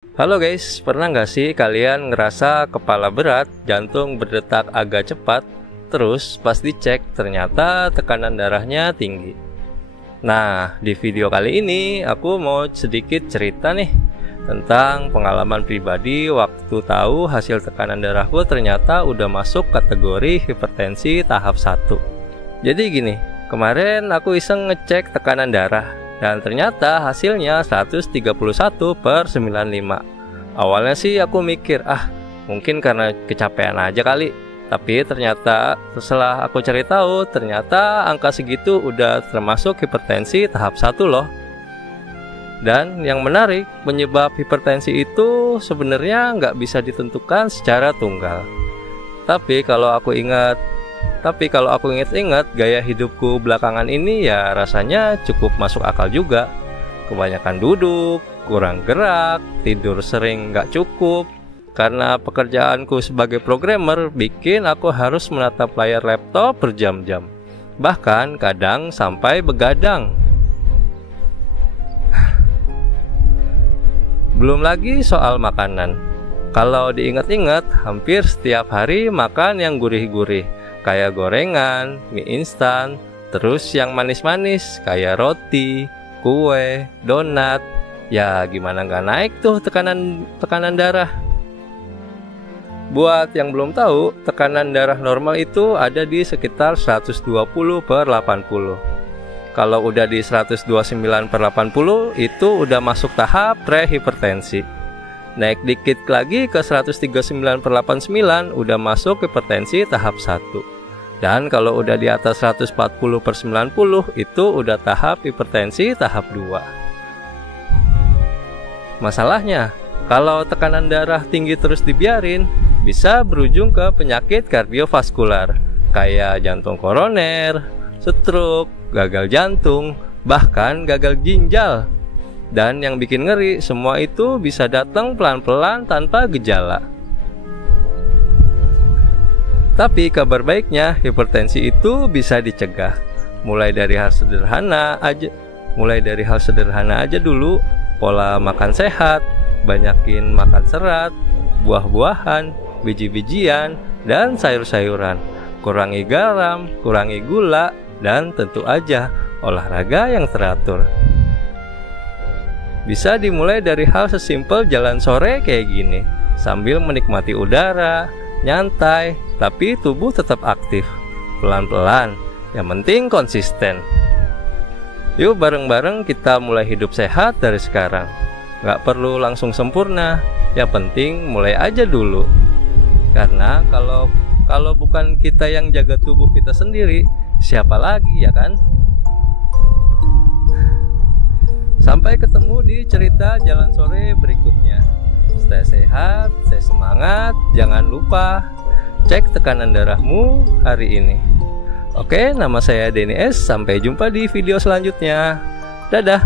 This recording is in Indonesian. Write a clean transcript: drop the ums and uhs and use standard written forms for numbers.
Halo guys, pernah nggak sih kalian ngerasa kepala berat, jantung berdetak agak cepat, terus pas dicek ternyata tekanan darahnya tinggi? Nah, di video kali ini aku mau sedikit cerita nih tentang pengalaman pribadi waktu tahu hasil tekanan darahku ternyata udah masuk kategori hipertensi tahap 1. Jadi gini, kemarin aku iseng ngecek tekanan darah dan ternyata hasilnya 131/95. Awalnya sih aku mikir, mungkin karena kecapean aja kali. Tapi ternyata setelah aku cari tahu, ternyata angka segitu udah termasuk hipertensi tahap 1 loh. Dan yang menarik, penyebab hipertensi itu sebenarnya nggak bisa ditentukan secara tunggal. Tapi kalau aku ingat-ingat gaya hidupku belakangan ini ya rasanya cukup masuk akal juga. Kebanyakan duduk, kurang gerak, tidur sering nggak cukup. Karena pekerjaanku sebagai programmer bikin aku harus menatap layar laptop berjam-jam. Bahkan kadang sampai begadang. Belum lagi soal makanan. Kalau diingat-ingat, hampir setiap hari makan yang gurih-gurih, kayak gorengan, mie instan, terus yang manis-manis kayak roti, kue, donat. Ya gimana nggak naik tuh tekanan darah. Buat yang belum tahu, tekanan darah normal itu ada di sekitar 120/80. Kalau udah di 129/80 itu udah masuk tahap prehipertensi. Naik dikit lagi ke 139/89 udah masuk hipertensi tahap 1. Dan kalau udah di atas 140/90 itu udah tahap hipertensi tahap 2. Masalahnya, kalau tekanan darah tinggi terus dibiarin, bisa berujung ke penyakit kardiovaskular kayak jantung koroner, stroke, gagal jantung, bahkan gagal ginjal. Dan yang bikin ngeri, semua itu bisa datang pelan-pelan tanpa gejala. Tapi kabar baiknya, hipertensi itu bisa dicegah. Mulai dari hal sederhana aja dulu, pola makan sehat, banyakin makan serat, buah-buahan, biji-bijian, dan sayur-sayuran. Kurangi garam, kurangi gula, dan tentu aja olahraga yang teratur. Bisa dimulai dari hal sesimpel jalan sore kayak gini, sambil menikmati udara, nyantai, tapi tubuh tetap aktif. Pelan-pelan, yang penting konsisten. Yuk bareng-bareng kita mulai hidup sehat dari sekarang. Gak perlu langsung sempurna, yang penting mulai aja dulu. Karena kalau bukan kita yang jaga tubuh kita sendiri, siapa lagi ya kan? Sampai ketemu di cerita jalan sore berikutnya. Stay sehat, stay semangat, jangan lupa cek tekanan darahmu hari ini. Oke, nama saya Denny S. Sampai jumpa di video selanjutnya. Dadah.